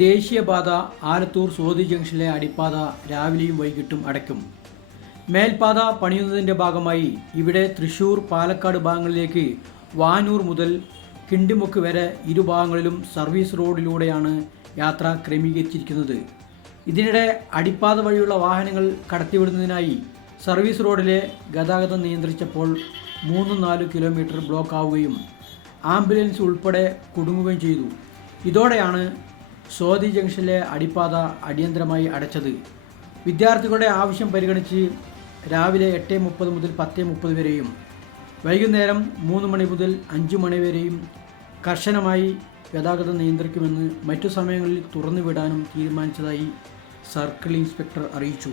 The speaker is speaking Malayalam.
ദേശീയപാത ആലത്തൂർ സോതി ജംഗ്ഷനിലെ അടിപ്പാത രാവിലെയും വൈകിട്ടും അടയ്ക്കും. മേൽപ്പാത പണിയുന്നതിൻ്റെ ഭാഗമായി ഇവിടെ തൃശൂർ പാലക്കാട് ഭാഗങ്ങളിലേക്ക് വാനൂർ മുതൽ കിണ്ടിമുക്ക് വരെ ഇരുഭാഗങ്ങളിലും സർവീസ് റോഡിലൂടെയാണ് യാത്ര ക്രമീകരിച്ചിരിക്കുന്നത്. ഇതിനിടെ അടിപ്പാത വഴിയുള്ള വാഹനങ്ങൾ കടത്തിവിടുന്നതിനായി സർവീസ് റോഡിലെ ഗതാഗതം നിയന്ത്രിച്ചപ്പോൾ 3-4 കിലോമീറ്റർ ബ്ലോക്ക് ആവുകയും ആംബുലൻസ് ഉൾപ്പെടെ കുടുങ്ങുകയും ചെയ്തു. ഇതോടെയാണ് സോതി ജംഗ്ഷനിലെ അടിപ്പാത അടിയന്തരമായി അടച്ചത്. വിദ്യാർത്ഥികളുടെ ആവശ്യം പരിഗണിച്ച് രാവിലെ 8:30 മുതൽ 10:30 വരെയും വൈകുന്നേരം 3 മണി മുതൽ 5 മണി വരെയും കർശനമായി ഗതാഗതം നിയന്ത്രിക്കുമെന്ന് മറ്റു സമയങ്ങളിൽ തുറന്നുവിടാനും തീരുമാനിച്ചതായി സർക്കിൾ ഇൻസ്പെക്ടർ അറിയിച്ചു.